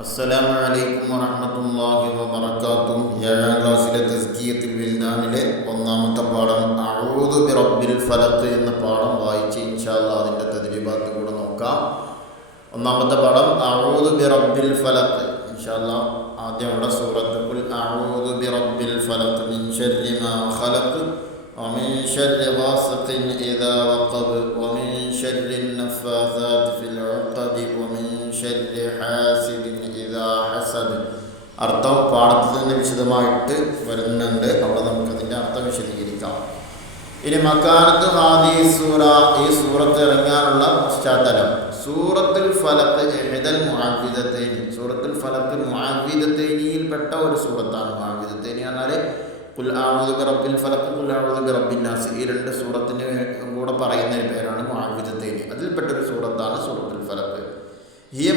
അസ്സലാമു അലൈക്കും വറഹമത്തല്ലാഹി വബറകാതുഹു. ഏഴാം ക്ലാസ്സിലെ തസ്കിയത്തുൽ വിൽദാനിലെ ഒന്നാമത്തെ പാഠം അഴൂതു റബ്ബിൽ ഫലത്ത് എന്ന പാഠം വായിച്ച് ഇൻഷാല്ല അതിന്റെ തദ്രീബാത്ത് കൂടെ നോക്കാം. ഒന്നാമത്തെ പാഠം അഴൂതു ബിറബിൽ ഫലത്ത് ഇൻഷാല്ല ആദ്യം അവിടെ സൂറത്തുൽ അഴൂതു റബ്ബിൽ ഫലത്ത് മിൻ ഷർരി മാ ഖലഖ് വമിൻ ശർരി വാസിഖിൻ ഇദാ വഖബ്. അർത്ഥം പാഠത്തിൽ തന്നെ വിശദമായിട്ട് വരുന്നുണ്ട്. അവിടെ നമുക്കതിന്റെ അർത്ഥം വിശദീകരിക്കാം. ഇനി മക്കാനത്ത് ഹാദി സൂറ ഈ സൂറത്ത് ഇറങ്ങാനുള്ള പശ്ചാത്തലം. സൂറത്തുൽ ഫലത്ത് എഴുതൽ മുഹാവിദത്തേനി സൂറത്തുൽ ഫലത്തിൽ മുഹാവിദത്തേനിയിൽപ്പെട്ട ഒരു സൂറത്താണ് മുഹാവിദത്തേനി എന്നാൽ കുൽ ആവുദ് ഫലത്ത് ഫലക്ക് കുൽ ആവുദ് ഗറബിൻ നാസ്. ഈ രണ്ട് സൂറത്തിന് കൂടെ പറയുന്ന പേരാണ് മുആവിദത്തൈനി അതിൽപ്പെട്ട ഹിയ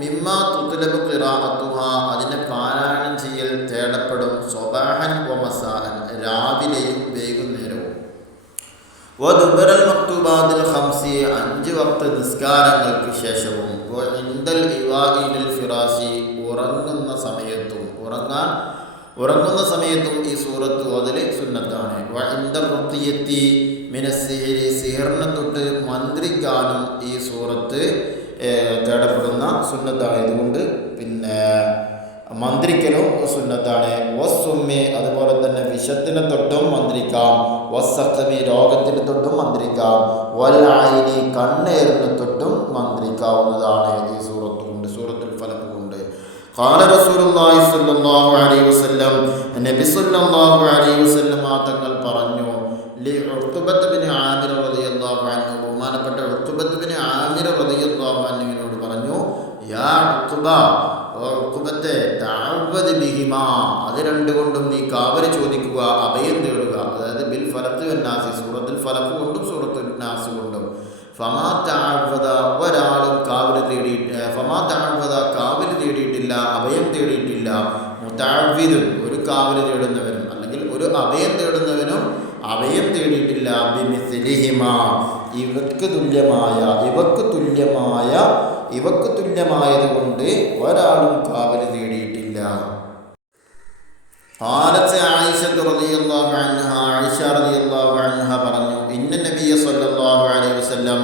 മിമ്മ തുത്ലബ് ഖിറാഅത്തുഹ. അതിനെ പാരായണം ചെയ്യൽ തേടപ്പെടും. സ്വബാഹൻ വ മസാഅൻ. രാവിലെയും വൈകുന്നേരവും. വദുബറൽ മക്തൂബാദിൽ ഹംസി അഞ്ച് വക്ത നിസ്കാരങ്ങൾക്ക് ശേഷവും വ ഇൻദൽ ഇവാഇലിൽ ഫിറാസി ഉറങ്ങുന്ന സമയത്തും ഉറങ്ങാൻ ഉറങ്ങുന്ന സമയത്തും ഈ സൂറത്ത് ഓതൽ സുന്നത്താണ്. വൃത്തിയെത്തി മിനസിഹിരി സിഹറിനെ തൊട്ട് മന്ത്രിക്കാനും ഈ സൂറത്ത് തേടപ്പെടുന്ന സുന്നത്താണ് ഇതുകൊണ്ട് പിന്നെ മന്ത്രിക്കലും സുന്നത്താണ് വസ്സുമ്മി അതുപോലെ തന്നെ വിഷത്തിനെ തൊട്ടും മന്ത്രിക്കാം വസ്സഖമി രോഗത്തിന് തൊട്ടും മന്ത്രിക്കാം വലായിനി കണ്ണേറിന് തൊട്ടും മന്ത്രിക്കാവുന്നതാണ് ഈ സൂറത്ത് കൊണ്ട് സൂറത്തുൽ ഫലക്ക് കൊണ്ട് قال رسول الله صلى الله عليه وسلم നബി സല്ലല്ലാഹു അലൈഹി വസല്ലം തങ്ങൾ അത് രണ്ടുകൊണ്ടും നീ കാവൽ ചോദിക്കുക അഭയം തേടുക. അതായത് ബിൽ ഫലത്ത് വന്നാസി സൂറത്തുൽ ഫലത്ത് കൊണ്ടും സൂറത്തുൽ നാസ് കൊണ്ടും. ഫമാ താഴ്വത ഒരാളും കാവൽ തേടി ഫമാ താഴ്വത കാവൽ തേടിയിട്ടില്ല അഭയം തേടിയിട്ടില്ല. മുത്താഴ്വിതും ഒരു കാവൽ തേടുന്നവനും അല്ലെങ്കിൽ ഒരു അഭയം തേടുന്നവനും അഭയം തേടിയിട്ടില്ല. ബിമിസ്ലിഹിമ ഇവക്ക് തുല്യമായ ഇവക്ക് തുല്യമായ ഇവക്ക് തുല്യമായത് കൊണ്ട് ഒരാളും തേടിയിട്ടില്ല قالت عائشة رضي الله عنها عائشة رضي الله عنها പറഞ്ഞു ഇന്ന നബിയ സല്ലല്ലാഹു അലൈഹി വസല്ലം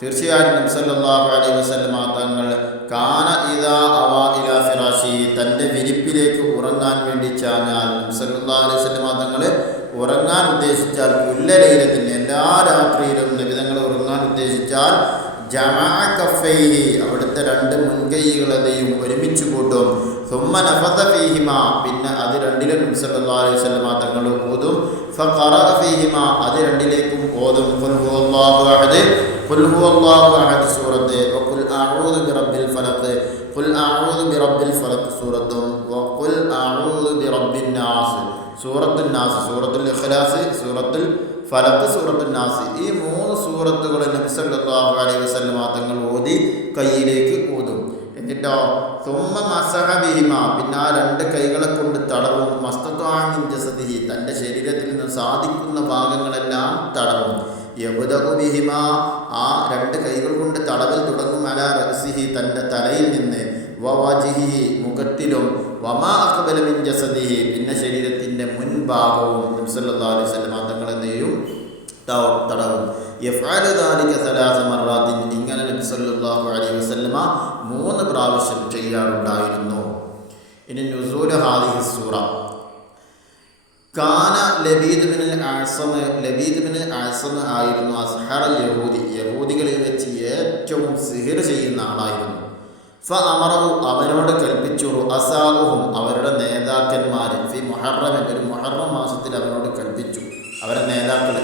തീർച്ചയായും നബി സല്ലല്ലാഹു അലൈഹി വസല്ലം തങ്ങൾ കാന ഇദാ അവ ഇലാ ഫിറാശി തൻ്റെ വിരിപ്പിലേക്ക് ഉറങ്ങാൻ വേണ്ടി ചാഞ്ഞാൽ നബി സല്ലല്ലാഹു അലൈഹി വസല്ലം തങ്ങൾ ഉറങ്ങാൻ ഉദ്ദേശിച്ചാൽ കുല്ലലൈലത്തിൽ എല്ലാ രാത്രിയിലും നബി തങ്ങൾ ഉറങ്ങാൻ ഉദ്ദേശിച്ചാൽ ജമാ കഫൈഹി അവിടുത്തെ രണ്ട് മുൻകൈകളെയും ഒരുമിച്ച് കൂട്ടും. സുമ്മ നഫത ഫീഹിമ പിന്നെ അത് രണ്ടിലും സല്ലല്ലാഹു അലൈഹി വസല്ലം തങ്ങൾ ഓതും. ഫഖറഅ ഫീഹിമ അത് രണ്ടിലേക്കും ഓതും. ഖുൽ ഹുവല്ലാഹു അഹദ്. ഖുൽ ഹുവല്ലാഹു അഹദ് സൂറത്ത്. വഖുൽ അഊദു ബിറബ്ബിൽ ഫലഖ് ഖുൽ അഊദു ബിറബ്ബിൽ ഫലഖ് സൂറത്തും. വഖുൽ അഊദു ബിറബ്ബിൻ നാസ്. സൂറത്തുൽ നാസ് സൂറത്തുൽ ഇഖ്ലാസ് സൂറത്തുൽ ഫലത്ത് സൂറത്തുൽ നാസ്. ഈ മൂന്ന് സൂറത്തുകൾ നബി തന്റെ തലയിൽ നിന്ന് വവാജിഹി മുഖത്തിലും വമാ അക്ബലമിൻ ജസദിഹി പിന്നെ ശരീരത്തിന്റെ മുൻഭാഗവും നബ്സല്ലാ അലൈഹി സ്വലം തങ്ങളെന്നെയും തടവും. യഫ്അലു ദാലിക സലാസ മറാത്തിൻ ഇങ്ങനെ നബി സല്ലല്ലാഹു അലൈഹി വസല്ലമ മൂന്ന് പ്രാവശ്യം ചെയ്യാറുണ്ടായിരുന്നു. ഇനി നുസൂൽ ഹാദിഹി സൂറ. കാന Labid bin Asam Labid bin Asam ആയിരുന്നു അസ്ഹർ അൽ യഹൂദി യഹൂദികളിൽ വെച്ച് ഏറ്റവും സിഹിർ ചെയ്യുന്ന ആളായിരുന്നു. ഫ അമറഹു അവനോട് കൽപ്പിച്ചു അസാഹുഹും അവരുടെ നേതാക്കന്മാർ ഫി മുഹറം ഒരു മുഹറം മാസത്തിൽ അവനോട് കൽപ്പിച്ചു. അവരുടെ നേതാക്കൾ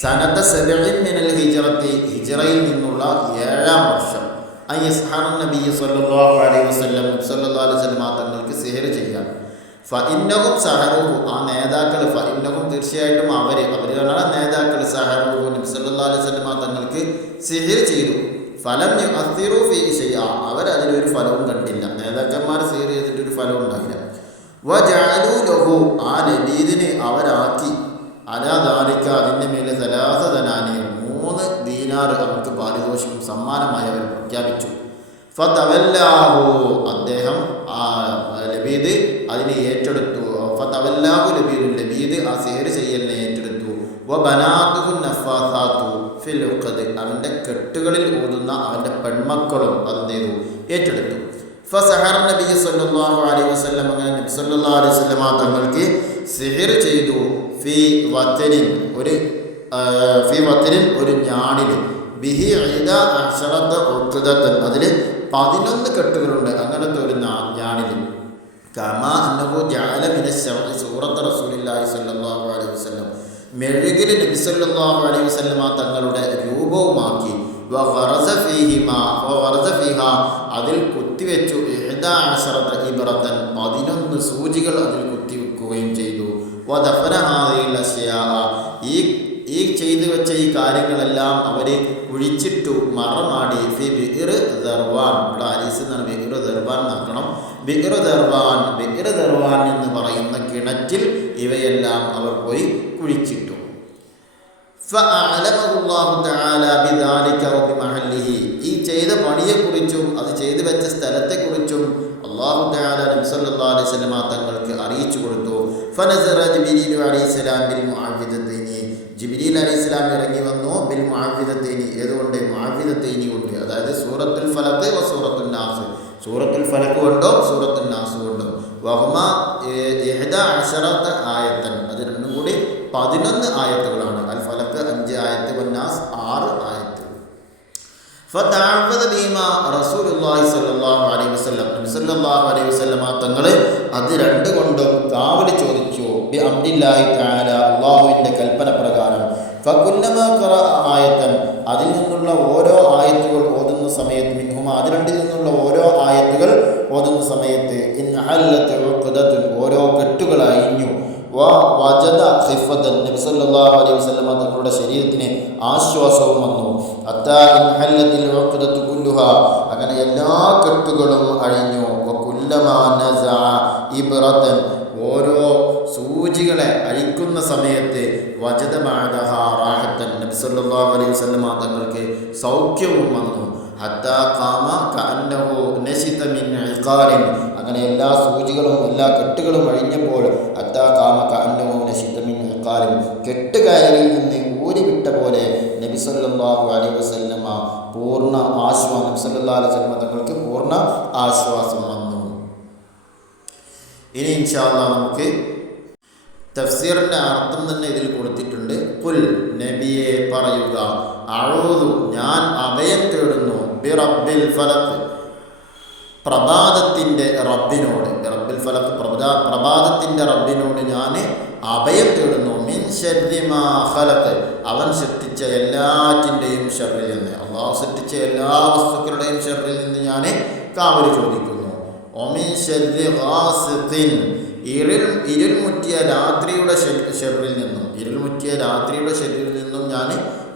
സനത സെബിൻ മിനൽ ഹിജറത്തി ഹിജറയിൽ നിന്നുള്ള ഏഴാം വർഷം. ഐ ഇസ്ഹാൻ നബി സല്ലല്ലാഹു അലൈഹി വസ്ലം സല്ലാ അലൈഹി വസ്ലം തങ്ങൾക്ക് സിഹിർ ചെയ്യാൻ. ഫഇന്നഹും സഹറൂഹു. ആ നേതാക്കൾ ഫഇന്നഹും തീർച്ചയായിട്ടും അവർ അവർ പറഞ്ഞാൽ നേതാക്കൾ സഹറൂഹു നബി സല്ലല്ലാഹു അലൈഹി വസല്ലം തങ്ങൾക്ക് സിഹിർ ചെയ്തു. ഫലം അസ്തിറു ഫി ഷൈഅ അവർ അതിലൊരു ഫലവും കണ്ടില്ല. നേതാക്കന്മാർ സിഹിർ ചെയ്തിട്ട് ഒരു ഫലവും ഉണ്ടായില്ല. വജഅലു ലഹു. ആ നബീദിനെ അവരാക്കി. അലാദാലിക്ക അതിന്റെ മേലെ സലാസ ധനാനിയും മൂന്ന് ദീനാർ അവർക്ക് പാരിതോഷികം സമ്മാനമായി അവർ പ്രഖ്യാപിച്ചു. ഫതവല്ലാഹു. അദ്ദേഹം അതിനെ ഏറ്റെടുത്തു. ഫതവല്ലാഹു ലബീദു ലബീദ് ആ സിഹർ ചെയ്യലിനെ ഏറ്റെടുത്തു. വ ബനാതുഹു നഫാസാത്തു ഫിൽ ഉഖദ്. അവന്റെ കെട്ടുകളിൽ ഊതുന്ന അവന്റെ പെൺമക്കളും അത് ചെയ്തു ഏറ്റെടുത്തു. ഫസഹർ നബി സല്ലല്ലാഹു അലൈഹി വസല്ലം അങ്ങനെ നബി സല്ലല്ലാഹു അലൈഹി വസല്ലം തങ്ങൾക്ക് സിഹിർ ചെയ്തു. ഫി വത്തനിൻ ഒരു ഫി വത്തനിൻ ഒരു ഞാണിൽ ബിഹി ഇദ അക്ഷറത്ത് ഉഖദത്തൻ അതിൽ പതിനൊന്ന് കെട്ടുകളുണ്ട്. അങ്ങനത്തെ ഒരു കമാ അന്നഹു ജഅല മിന ശർഇ സൂറത്ത് റസൂലില്ലാഹി സല്ലല്ലാഹു അലൈഹി വസല്ലം. മെഴുകിൽ നബി സല്ലല്ലാഹു അലൈഹി വസല്ലം തങ്ങളുടെ രൂപവുമാക്കി. അതിൽ കുത്തിവെച്ചു ഇബ്റതൻ പതിനൊന്ന് സൂചികൾ അതിൽ ഫനസറ ജിബ്രീൽ അലൈഹിസ്സലാം ബിൽ മുഅവ്വിദത്തൈനി ജിബ്രീൽ അലൈഹിസ്സലാം ഇറങ്ങി വന്നു. ബിൽ മുആവിദത്തൈനി ഏതുകൊണ്ട്? മുആവിദത്തൈനി കൊണ്ട്. അതായത് സൂറത്തുൽ ഫലഖ് വ സൂറത്തുൽ നാസ്. സൂറത്തുൽ ഫലഖ് കൊണ്ടോ സൂറത്തുൽ നാസ് കൊണ്ടോ. വഹുമ ഇഹ്ദ അശറത്ത ആയത്തൻ. അത് രണ്ടും കൂടി പതിനൊന്ന് ആയത്തുകളാണ്. അൽ ഫലക്ക് അഞ്ച് ആയത്ത് വന്നാസ് ആറ് ആയത്ത്. ബിഹിമാ റസൂലുള്ളാഹി സ്വല്ലല്ലാഹു അലൈഹി വസല്ലം. നബി അലൈഹി വസല്ലം തങ്ങൾ അത് രണ്ട് കൊണ്ടും കാവൽ ചോദിച്ചു ബി അബ്ദില്ലാഹി തആല അള്ളാഹുവിന്റെ കൽപ്പന പ്രകാരം. ഫകുല്ലമാ ഖറഅ ആയത്തൻ അതിൽ നിന്നുള്ള ഓരോ ആയത്തുകൾ ഓതുന്ന സമയത്ത് മിൻഹുമ അത് രണ്ടിൽ നിന്നുള്ള ഓരോ ആയത്തുകൾ ഓതുന്ന സമയത്ത് ഉഖ്ദത്തുൻ ഓരോ കെട്ടുകൾ അഴിഞ്ഞു വജദ ഖിഫതൻ നബി സല്ലല്ലാഹു അലൈഹി വസല്ലമ തങ്ങളുടെ ശരീരത്തിന് ആശ്വാസവും വന്നു. അത്താ ഇൻ ഹല്ലത്തിൽ ഉഖ്ദത്തു കുല്ലുഹ അങ്ങനെ എല്ലാ കെട്ടുകളും അഴിഞ്ഞു. വ കുല്ലമാ നസഅ ഇബ്റതൻ സൂചികളെ അഴിക്കുന്ന സമയത്ത് ബഅദഹ റാഹത്തൻ. നബി സല്ലല്ലാഹു അലൈഹി വസല്ലം തങ്ങൾക്ക് സൗഖ്യവും വന്നു. ഹത്താ ഖാമ കഅന്നഹു നശിത മിൻ ഇഖാലിൻ. അങ്ങനെ എല്ലാ സൂചികളും എല്ലാ കെട്ടുകളും അഴിഞ്ഞപ്പോൾ കെട്ടുകാരിൽ ഖാമ കഅന്നഹു നശിത മിൻ ഇഖാലിൻ. കെട്ടുകയറിൽ നിന്ന് ഊരിവിട്ട പോലെ നബി സല്ലല്ലാഹു അലൈഹി വസല്ലമ പൂർണ ആശ്വാസം നബി സല്ലല്ലാഹു അലൈഹി വസല്ലമ തങ്ങൾക്ക് പൂർണ ആശ്വാസം വന്നു. ഇനി ഇൻഷാല്ല നമുക്ക് തഫ്സീറിന്റെ അർത്ഥം തന്നെ ഇതിൽ കൊടുത്തിട്ടുണ്ട്. കുൽ നബിയെ പറയുക അഴോതു ഞാൻ അഭയം തേടുന്നു ബി റബ്ബിൽ ഫലക്ക് പ്രഭാതത്തിന്റെ റബ്ബിനോട് റബ്ബിൽ ഫലത്ത് പ്രഭാ പ്രഭാതത്തിന്റെ റബ്ബിനോട് ഞാൻ അഭയം തേടുന്നു മിൻ ശർരി ഫലത്ത് അവൻ സൃഷ്ടിച്ച എല്ലാറ്റിന്റെയും ഷെറിൽ നിന്ന് അള്ളാഹു സൃഷ്ടിച്ച എല്ലാ വസ്തുക്കളുടെയും ഷെറിൽ നിന്ന് ഞാൻ കാവൽ ചോദിക്കുന്നു. ഒമിൻ ഗാസിഖിൻ ഇരുൾ ഇരുൾമുറ്റിയ രാത്രിയുടെ ഷെറിൽ നിന്നും ഇരുൾമുറ്റിയ രാത്രിയുടെ ഷെറിൽ നിന്നും ഞാൻ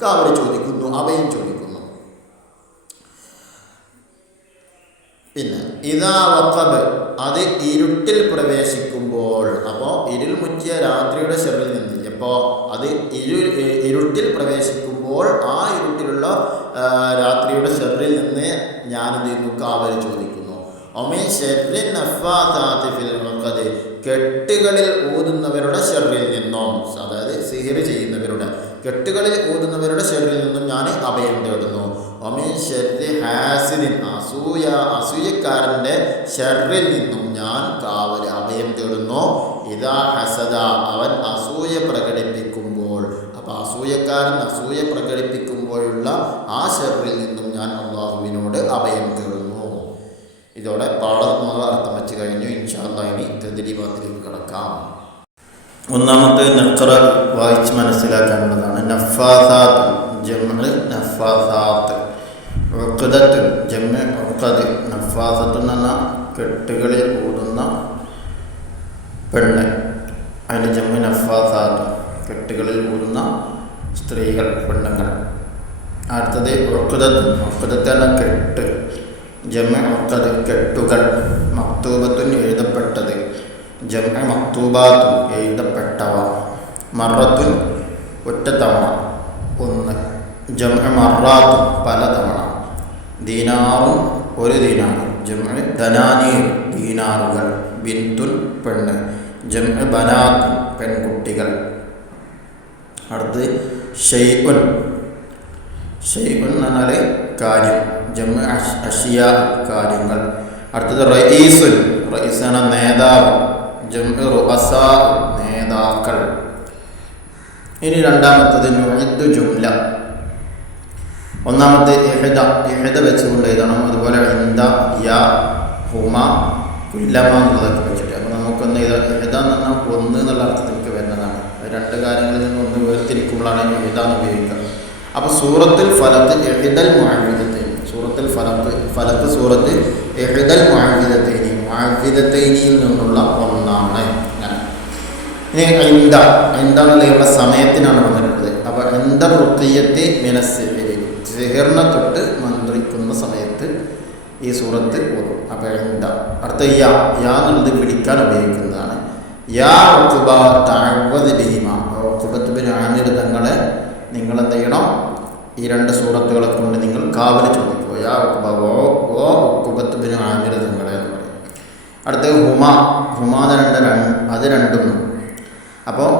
കാവൽ ചോദിക്കുന്നു അവയും ചോദിക്കുന്നു. പിന്നെ ഇതാ വക്കബ് അത് ഇരുട്ടിൽ പ്രവേശിക്കുമ്പോൾ അപ്പോൾ ഇരുൾമുറ്റിയ രാത്രിയുടെ ഷെറിൽ നിന്ന് അപ്പോൾ അത് ഇരു ഇരുട്ടിൽ പ്രവേശിക്കുമ്പോൾ ആ ഇരുട്ടിലുള്ള രാത്രിയുടെ ഷെറിൽ നിന്ന് ഞാനെന്ത് ചെയ്യുന്നു? കാവൽ ചോദിക്കുന്നു. ഒമേ ഷെറിൻ നഫാത്താത്തി ഫിൽ കെട്ടുകളിൽ ഊതുന്നവരുടെ ഷെറിൽ നിന്നും അതായത് സിഹിർ ചെയ്യുന്നവരുടെ കെട്ടുകളിൽ ഊതുന്നവരുടെ ഷെറിൽ നിന്നും ഞാൻ അഭയം തേടുന്നു. അസൂയ അസൂയക്കാരന്റെ ഷെറിൽ നിന്നും ഞാൻ കാവൽ അഭയം തേടുന്നു. ഇതാ ഹസദ അവൻ അസൂയ പ്രകടിപ്പിക്കുമ്പോൾ അപ്പോൾ അസൂയക്കാരൻ അസൂയ പ്രകടിപ്പിക്കുമ്പോഴുള്ള ആ ഷെറിൽ നിന്നും ഞാൻ അള്ളാഹുവിനോട് അഭയം തേടുന്നു. ഇതോടെ പാഠങ്ങൾ വെച്ച് കഴിഞ്ഞു. ഇൻഷാല്ല ഇനി തദ്രീബാത്തിലേക്ക് കിടക്കാം. ഒന്നാമത്തെ നഖറ വായിച്ച് മനസ്സിലാക്കേണ്ടതാണ്. നഫാസാത്ത് ജമ്മ് നഫാസാത്ത്. ഉക്കദത്ത് ജമ്മ് ഉഖദ്. നഫാസത്ത് എന്ന് പറഞ്ഞാൽ കെട്ടുകളിൽ കൂടുന്ന പെണ്ണ്. അതിന്റെ ജമ്മ് നഫാസാത്ത്. കെട്ടുകളിൽ കൂടുന്ന സ്ത്രീകൾ പെണ്ണുങ്ങൾ. അടുത്തത് ഉഖദത്ത്. ഉഖദത്ത് എന്ന കെട്ട്. ജമ്മ മുത്തത് കെട്ടുകൾ മക്തൂബത്തുൻ എഴുതപ്പെട്ടത്. ജമ്മ മക്തൂബാത്തു എഴുതപ്പെട്ടവ. മറത്തുൻ ഒറ്റത്തവണ ഒന്ന്. ജമ്മ മറാത്തു പലതവണ. ദീനാറും ഒരു ദീനാർ ജമ്മ ധനാനീർ ദീനാറുകൾ. ബിന്തുൻ പെണ്ണ്. ജമ ബനാത്ത് പെൺകുട്ടികൾ. അടുത്ത് ഷെയ്ബുൻ ഷെയ്ബുൻ എന്നാൽ കാര്യം അഷ് അഷിയ കാര്യങ്ങൾ. അടുത്തത് റയീസുൻ റയീസാണ് നേതാവ്. ജംഅ റുബസ നേതാക്കൾ. ഇനി രണ്ടാമത്തത് നുഹിദ് ജുംല. ഒന്നാമത്തെ എഹദ എഹദ വെച്ചുകൊണ്ട് എഴുതണം. അതുപോലെ ഇന്ദ യ ഹുമ കുല്ലമ എന്നുള്ളതൊക്കെ വെച്ചിട്ട്. അപ്പോൾ നമുക്കൊന്ന് ഇത് എഹദ എന്ന് പറഞ്ഞാൽ ഒന്ന് എന്നുള്ള അർത്ഥത്തിലേക്ക് വരുന്നതാണ്. രണ്ട് കാര്യങ്ങളിൽ നിന്ന് ഒന്ന് വേർതിരിക്കുമ്പോഴാണ് എഹദ എന്ന് ഉപയോഗിക്കുക അപ്പോൾ സൂറത്തിൽ ഫലത്ത് എഹിദൽ മുഅവിദത്തൈനി സൂറത്തിൽ ഫലത്ത് ഫലത്ത് സൂറത്ത് എഹിദൽ മുഅവിദത്തൈനി മുഅവിദത്തൈനിയിൽ നിന്നുള്ള ഒന്നാണ്. ഇനി ഇന്ദ എന്നുള്ള ഇവിടെ സമയത്തിനാണ് വന്നിട്ടുള്ളത്. അപ്പോൾ എന്ത വൃത്തിയത്തെ മിനസ്സിഹിരി സിഹിറിനെ തൊട്ട് മന്ത്രിക്കുന്ന സമയത്ത് ഈ സൂറത്ത് ഓതും. അപ്പോൾ എന്ത അടുത്ത യാ. യാ എന്നുള്ളത് വിളിക്കാൻ ഉപയോഗിക്കുന്നതാണ്. യാ ഒക്കുബ താഴ്വത് ബിഹിമ. ഒക്കുബത്ത് ബിൻ ആമിർ തങ്ങളെ നിങ്ങൾ എന്ത് ചെയ്യണം ഈ രണ്ട് സൂറത്തുകളെ കൊണ്ട് നിങ്ങൾ കാവൽ ചോദിക്കുക. യാ ഒക്കുബ ഓ ഓ ഒക്കുബത്ത് ബിൻ ആമിർ നിങ്ങളെ അടുത്ത ഹുമ. ഹുമ രണ്ട് അത് രണ്ടും. അപ്പോൾ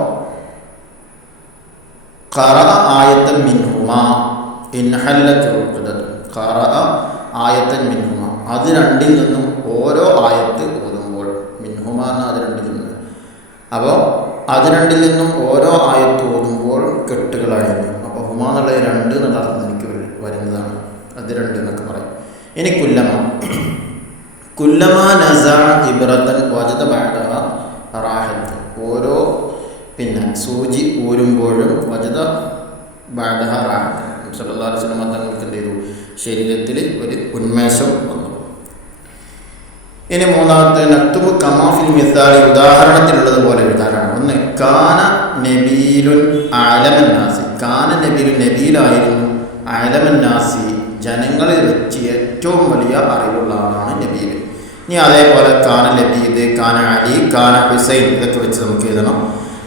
ഖറ ആയത്തൻ മിൻഹുമ ഇൻഹല്ല ഉഖ്ദത്ത് കറ ആയത്തൻ മിൻഹുമ അത് രണ്ടിൽ നിന്നും ഓരോ ആയത്ത് ഓതുമ്പോൾ മിൻഹുമ എന്ന അത് രണ്ടിൽ നിന്ന്. അപ്പോൾ അത് രണ്ടിൽ നിന്നും ഓരോ ഇനി കുല്ലമ. കുല്ലമ നസ ഇബ്രത്തൽ വജത റാഹത്ത്. ഓരോ പിന്നെ സൂചി ഊരുമ്പോഴും വജത ബാഡ റാഹത്ത് അലൈഹി വസല്ലം തങ്ങൾക്ക് എന്ത് ചെയ്തു? ശരീരത്തിൽ ഒരു ഉന്മേഷം വന്നു. ഇനി മൂന്നാമത്തെ നക്തുബ് കമാഫിൽ മിസാലി. ഉദാഹരണത്തിലുള്ളത് പോലെ എഴുതാനാണ് ഒന്ന് കാന നബീലുൻ ആലമൻ നാസി. കാന നബീലു നബീലായിരുന്നു ആലമൻ നാസി ജനങ്ങളിൽ വെച്ച് ഏറ്റവും വലിയ അറിവുള്ള ആളാണ് നബീൽ ഇനി അതേപോലെ കാന ലബീദ് കാന അലി കാന ഹുസൈൻ ഇതൊക്കെ വെച്ച് നമുക്ക് എഴുതണം.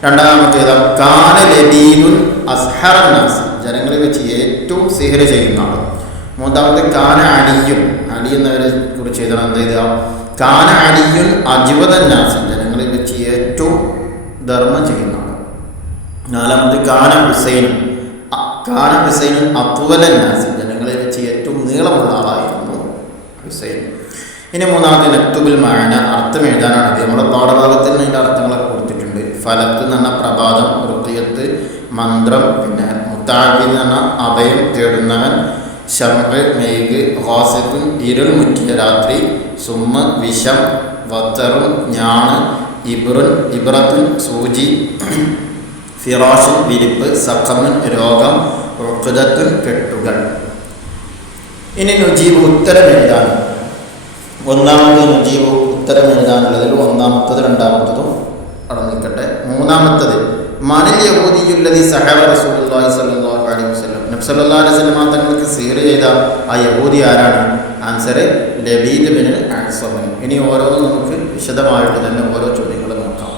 രണ്ടാമത്തെ എഴുതാം കാന ലബീദുൻ അസ്ഹറന്നാസ് ജനങ്ങളെ വെച്ച് ഏറ്റവും സിഹർ ചെയ്യുന്ന ആൾ മൂന്നാമത്തെ കാന അലിയും അലി എന്നവരെ കുറിച്ച് എഴുതണം. എന്ത് എഴുതുക? കാന അലിയുൻ അജിവതന്നാസ് നാസി ജനങ്ങളിൽ വെച്ച് ഏറ്റവും ധർമ്മം ചെയ്യുന്ന ആൾ നാലാമത്തെ കാന ഹുസൈനും കാന ഹുസൈനും അത്വലൻ നീളമുള്ള ആളായിരുന്നു ഹുസൈൻ. ഇനി മൂന്നാമത്തെ നെക്തുബിൽ മാന അർത്ഥം എഴുതാനാണ് അത് നമ്മുടെ പാഠഭാഗത്തിൽ അതിന്റെ അർത്ഥങ്ങളൊക്കെ കൊടുത്തിട്ടുണ്ട്. ഫലത്ത് പറഞ്ഞ പ്രഭാതം വൃത്തിയത്ത് മന്ത്രം പിന്നെ മുത്താബി പറഞ്ഞ അഭയം തേടുന്നവൻ ഷംറ് മേഘ് ഹാസിത്തുൻ ഇരുൾ മുറ്റിയ രാത്രി സുമ്മ വിഷം വത്തറും ഞാണ് ഇബ്രുൻ ഇബ്രത്തുൻ സൂചി ഫിറാഷുൻ വിരിപ്പ് സഖമുൻ രോഗം റുക്കുതത്തുൻ കെട്ടുകൾ. ഇനി നുജീബ് ഉത്തരം എഴുതാൻ. ഒന്നാമത് നുജീബ് ഉത്തരം എഴുതാനുള്ളതിൽ ഒന്നാമത്തത് രണ്ടാമത്തതും അവിടെ നിൽക്കട്ടെ. മൂന്നാമത്തത് മനിൽ യഹൂദിയുല്ലതി സഹബ റസൂലുള്ളാഹി സ്വല്ലല്ലാഹു അലൈഹി വസല്ലം. നബി അലൈഹി സീർ ചെയ്ത ആ യഹൂദി ആരാണ്? ആൻസർ ലബീദ് ബിൻ ഇനി ഓരോന്നും നമുക്ക് വിശദമായിട്ട് തന്നെ ഓരോ ചോദ്യങ്ങൾ നോക്കാം.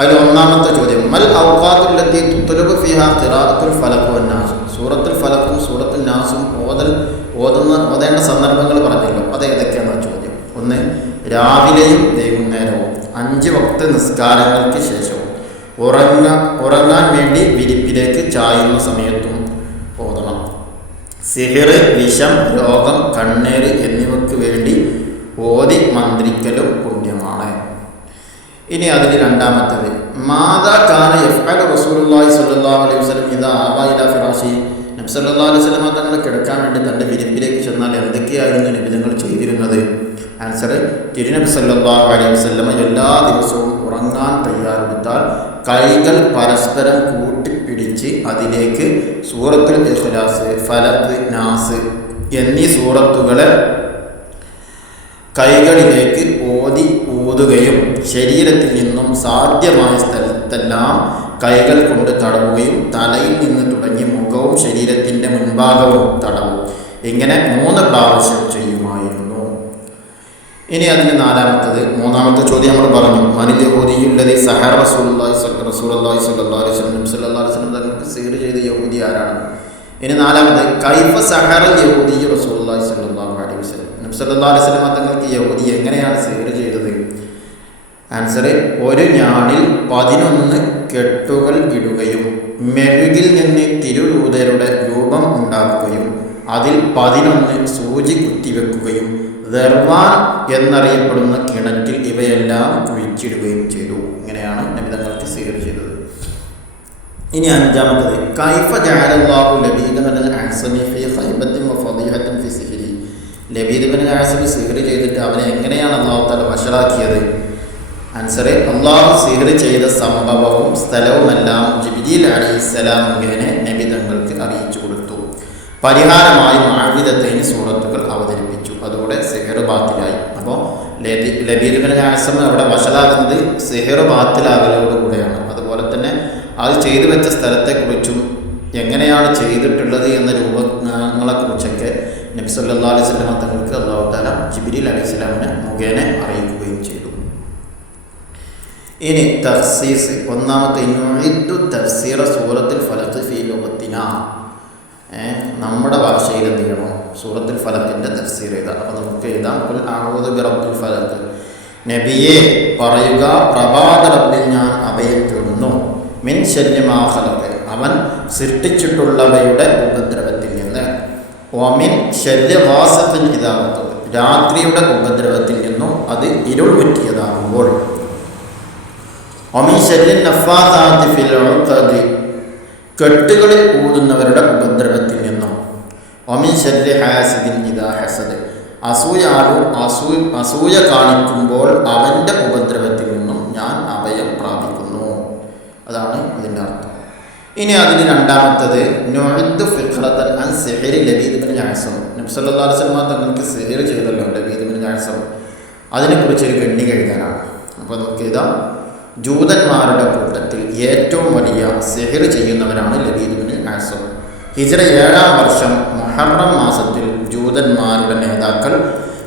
അതിൽ ഒന്നാമത്തെ ചോദ്യം മൽ ഔഖാത്തുല്ലത്തി തുലബ് ഫിഹാ ഖിറാഅത്തുൽ ഫലഖ് എന്നാണ് സൂറത്തുൽ ഫലഖും സൂറത്തുൽ നാസും ഓതൽ ഓതുന്ന ഓതേണ്ട സന്ദർഭങ്ങൾ പറഞ്ഞല്ലോ. അത് ഏതൊക്കെയാണ് ചോദ്യം? ഒന്ന് രാവിലെയും വൈകുന്നേരവും. അഞ്ച് ഭക്ത നിസ്കാരങ്ങൾക്ക് ശേഷവും. ഉറങ്ങ ഉറങ്ങാൻ വേണ്ടി വിരിപ്പിലേക്ക് ചായുന്ന സമയത്തും ഓതണം. സിഹിർ വിഷം രോഗം കണ്ണേറ് എന്നിവയ്ക്ക് വേണ്ടി ഓതി മന്ത്രിക്കലും പുണ്യമാണ്. ഇനി അതിൽ രണ്ടാമത്തത്. മാതാ കാന എഫ് റസൂലുള്ളാഹി സ്വല്ലല്ലാഹു അലൈഹി വസല്ലം വേണ്ടി തന്റെ വിരിപ്പിലേക്ക് ചെന്നാൽ എന്തൊക്കെയായിരുന്നു നബിതങ്ങൾ ചെയ്തിരുന്നത്? ആൻസർ തിരുനബി സല്ലല്ലാഹു അലൈഹി വസ്ലമ എല്ലാ ദിവസവും ഉറങ്ങാൻ തയ്യാറെടുത്താൽ കൈകൾ പരസ്പരം കൂട്ടിപ്പിടിച്ച് അതിലേക്ക് സൂറത്തുൽ ഇഖ്ലാസ് ഫലത്ത് നാസ് എന്നീ സൂറത്തുകളെ കൈകളിലേക്ക് ഓതി ഊതുകയും ശരീരത്തിൽ നിന്നും സാധ്യമായ സ്ഥലത്തെല്ലാം കൈകൾ കൊണ്ട് തടവുകയും തലയിൽ നിന്ന് തുടങ്ങി മുഖവും ശരീരത്തിന്റെ മുൻഭാഗവും തടവും. ഇങ്ങനെ മൂന്ന് പ്രാവശ്യം ചെയ്യുമായിരുന്നു. ഇനി അതിന് നാലാമത്തത് മൂന്നാമത്തെ ചോദ്യം നമ്മൾ പറഞ്ഞു. മനിൽ സഹർ വസല്ലം തങ്ങൾക്ക് സീർ ചെയ്ത യഹൂദി ആരാണ്? ഇനി നാലാമത് കൈഫ സഹറൽ യഹൂദി റസൂലുള്ളാഹി സ്വല്ലല്ലാഹു അലൈഹി വസല്ലം? നബി സല്ലല്ലാഹു അലൈഹി വസല്ലം തങ്ങൾക്ക് യഹൂദി എങ്ങനെയാണ് സീർ ആൻസർ ഒരു ഞാണിൽ പതിനൊന്ന് കെട്ടുകൾ ഇടുകയും മെഴുകിൽ നിന്ന് തിരുരൂതരുടെ രൂപം ഉണ്ടാക്കുകയും അതിൽ പതിനൊന്ന് സൂചി കുത്തിവെക്കുകയും ദർവാൻ എന്നറിയപ്പെടുന്ന കിണറ്റിൽ ഇവയെല്ലാം കുഴിച്ചിടുകയും ചെയ്തു. ഇങ്ങനെയാണ് നബിതങ്ങൾക്ക് സ്വീകരിച്ചത് ഇനി അഞ്ചാമത്തത് കൈഫ ജഅലല്ലാഹു ലബീദ് അഹ്സനി ഫീ സിഹ്രി. ലബീദ് ബിൻ അഹ്സനി സിഹ്ർ ചെയ്തിട്ട് അവനെ എങ്ങനെയാണ് അള്ളാഹു തല വഷളാക്കിയത്? ആൻസർ അള്ളാഹു സിഹർ ചെയ്ത സംഭവവും സ്ഥലവുമെല്ലാം ജിബ്രീൽ അലിഹിസ്സലാം മുഖേന നബി തങ്ങൾക്ക് അറിയിച്ചു കൊടുത്തു. പരിഹാരമായി മാവിധത്തിന് സൂറത്തുകൾ അവതരിപ്പിച്ചു. അതോടെ സിഹർ ബാത്തിലായി. അപ്പോൾ ലബി ബിൻ അഹ്സം അവിടെ വഷളാകുന്നത് സിഹർ ബാത്തിലാകലോടുകൂടെയാണ് അതുപോലെ തന്നെ അത് ചെയ്തു വെച്ച സ്ഥലത്തെക്കുറിച്ചും എങ്ങനെയാണ് ചെയ്തിട്ടുള്ളത് എന്ന രൂപങ്ങളെക്കുറിച്ചൊക്കെ നബി സല്ലാ അലൈഹി സ്വലമ തങ്ങൾക്ക് അള്ളാഹു താല ജിബിരിൽ അലൈഹി സ്വലാമിനെ മുഖേന അറിയിക്കുകയും ചെയ്തു ഇനി തഫ്സീസ് ഒന്നാമത്തെ ഇന്നുഇദ്ദു തഫ്സീറ സൂറത്തിൽ ഫലത്ത് ഫീ ലോകത്തിന നമ്മുടെ ഭാഷയിൽ എന്ത് സൂറത്തിൽ ഫലത്തിന്റെ തഫ്സീർ എഴുതാം. അപ്പോൾ നമുക്ക് എഴുതാം. കുൽ അഊദു ബിറബ്ബിൽ ഫലത്ത് നബിയെ പറയുക പ്രഭാത റബ്ബിൽ ഞാൻ അഭയം തേടുന്നു. മിൻ ശല്യമാഹലത് അവൻ സൃഷ്ടിച്ചിട്ടുള്ളവയുടെ ഉപദ്രവത്തിൽ നിന്ന്. ഒമിൻ ശല്യവാസത്തിന് ഇതാകത്തത് രാത്രിയുടെ ഉപദ്രവത്തിൽ നിന്നും അത് ഇരുൾ പറ്റിയതാകുമ്പോൾ ഒമിൻ ശല്യൻ നഫാദാത്തി ഫിൽ ഉഖദ് കെട്ടുകളിൽ ഊതുന്നവരുടെ ഉപദ്രവത്തിൽ നിന്നും. ഒമിൻ ശല്യ ഇതാ ഹസദ്. അസൂയ അസൂ അസൂയ കാണിക്കുമ്പോൾ അവന്റെ ഉപദ്രവത്തിൽ നിന്നും ഞാൻ അഭയം പ്രാപിക്കുന്നു. അതാണ് ഇതിന്റെ അർത്ഥം. ഇനി അതിന് രണ്ടാമത്തത് നൊഴുദ് ഫിഖ്റത്തൻ അൻ സെഹരി ലബീദിബിൻ ജാസം നബ്സല്ലാ വസ്ലമ തങ്ങൾക്ക് സെഹിർ ചെയ്തല്ലോ ലബീദിബിൻ ജാസം അതിനെക്കുറിച്ചൊരു ഗണ്ണി എഴുതാനാണ്. അപ്പോൾ നമുക്ക് ഇതാ ജൂതന്മാരുടെ കൂട്ടത്തിൽ ഏറ്റവും വലിയ സെഹിർ ചെയ്യുന്നവരാണ് ലബീദുബിന് ആസം ഹിജറ ഏഴാം വർഷം മൊഹറം മാസത്തിൽ ജൂതന്മാരുടെ നേതാക്കൾ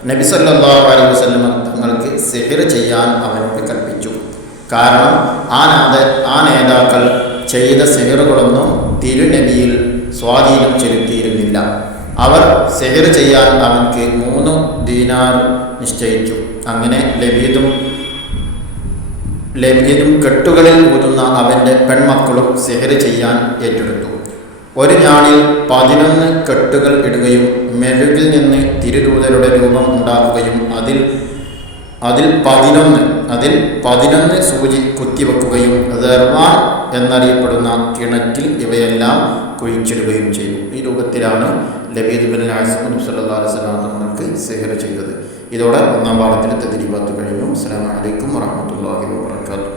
നബി സല്ലല്ലാഹു അലൈഹി വസല്ലം തങ്ങൾക്ക് സെഹിർ ചെയ്യാൻ അവരോട് കൽപ്പിച്ചു. കാരണം ആ നാദ ആ നേതാക്കൾ ചെയ്ത സെഹിറുകളൊന്നും തിരുനബിയിൽ സ്വാധീനം ചെലുത്തിയിരുന്നില്ല. അവർ സെഹിർ ചെയ്യാൻ അവൻക്ക് മൂന്ന് ദീനാർ നിശ്ചയിച്ചു. അങ്ങനെ ലബീദും ലബീദും കെട്ടുകളിൽ ഊതുന്ന അവന്റെ പെൺമക്കളും സെഹിർ ചെയ്യാൻ ഏറ്റെടുത്തു. ഒരു ഞാണിൽ പതിനൊന്ന് കെട്ടുകൾ ഇടുകയും മെഴുകിൽ നിന്ന് തിരുദൂതരുടെ രൂപം ഉണ്ടാക്കുകയും അതിൽ അതിൽ പതിനൊന്ന് അതിൽ പതിനൊന്ന് സൂചി കുത്തിവെക്കുകയും ദർവാൻ എന്നറിയപ്പെടുന്ന കിണറ്റിൽ ഇവയെല്ലാം കുഴിച്ചിടുകയും ചെയ്തു. ഈ രൂപത്തിലാണ് ലബീദ് ബിൻ ആസിം സല്ലാ അലൈഹി നമ്മൾക്ക് സെഹർ ചെയ്തത്. ഇതോടെ ഒന്നാം പാഠത്തിന്റെ തെതിരിപത്ത് കഴിഞ്ഞു. അസ്സാം വലൈക്കും വാഹമത്തല്ലാഹി വാബർക്കാത്തു